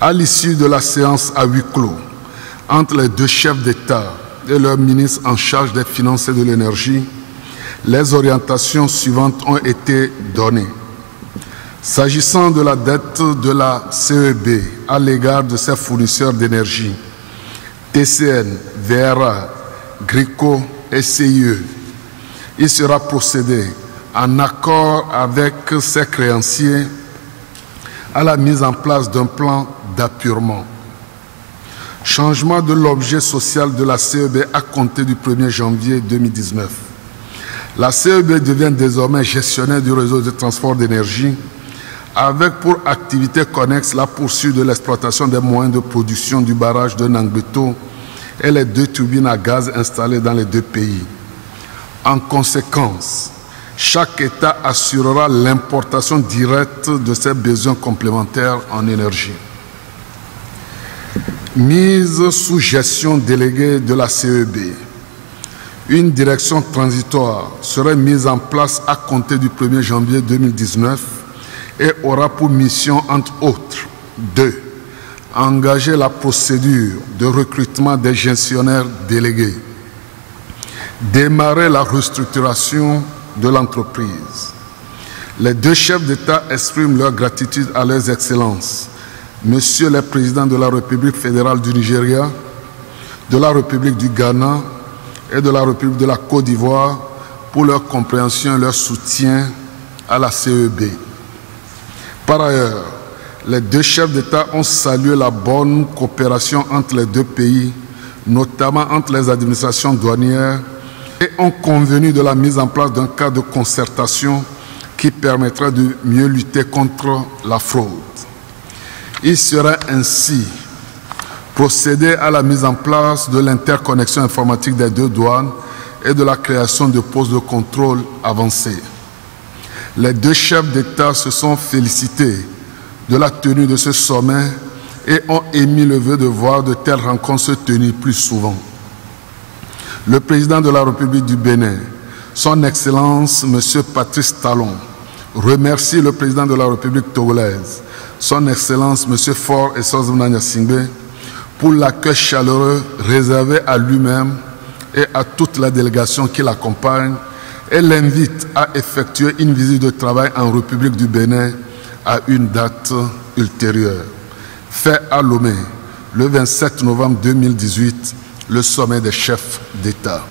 À l'issue de la séance à huis clos entre les deux chefs d'État et leur ministre en charge des finances et de l'énergie, les orientations suivantes ont été données. S'agissant de la dette de la CEB à l'égard de ses fournisseurs d'énergie, TCN, VRA, GRICO et CIE, il sera procédé en accord avec ses créanciers à la mise en place d'un plan d'appurement. Changement de l'objet social de la CEB à compter du 1er janvier 2019. La CEB devient désormais gestionnaire du réseau de transport d'énergie avec pour activité connexe la poursuite de l'exploitation des moyens de production du barrage de Nangbeto et les 2 turbines à gaz installées dans les 2 pays. En conséquence, chaque État assurera l'importation directe de ses besoins complémentaires en énergie. Mise sous gestion déléguée de la CEB. Une direction transitoire serait mise en place à compter du 1er janvier 2019 et aura pour mission, entre autres, de engager la procédure de recrutement des gestionnaires délégués, démarrer la restructuration de l'entreprise. Les 2 chefs d'État expriment leur gratitude à leurs excellences, Monsieur le Président de la République fédérale du Nigeria, de la République du Ghana et de la République de la Côte d'Ivoire pour leur compréhension et leur soutien à la CEB. Par ailleurs, les 2 chefs d'État ont salué la bonne coopération entre les 2 pays, notamment entre les administrations douanières, et ont convenu de la mise en place d'un cadre de concertation qui permettra de mieux lutter contre la fraude. Il sera ainsi procédé à la mise en place de l'interconnexion informatique des 2 douanes et de la création de postes de contrôle avancés. Les 2 chefs d'État se sont félicités de la tenue de ce sommet et ont émis le vœu de voir de telles rencontres se tenir plus souvent. Le président de la République du Bénin, son Excellence M. Patrice Talon, remercie le président de la République togolaise, son Excellence M. Faure Essoz-Nanya Singbe, pour l'accueil chaleureux réservé à lui-même et à toute la délégation qui l'accompagne, et l'invite à effectuer une visite de travail en République du Bénin à une date ultérieure. Fait à Lomé, le 27 novembre 2018, le sommet des chefs d'État.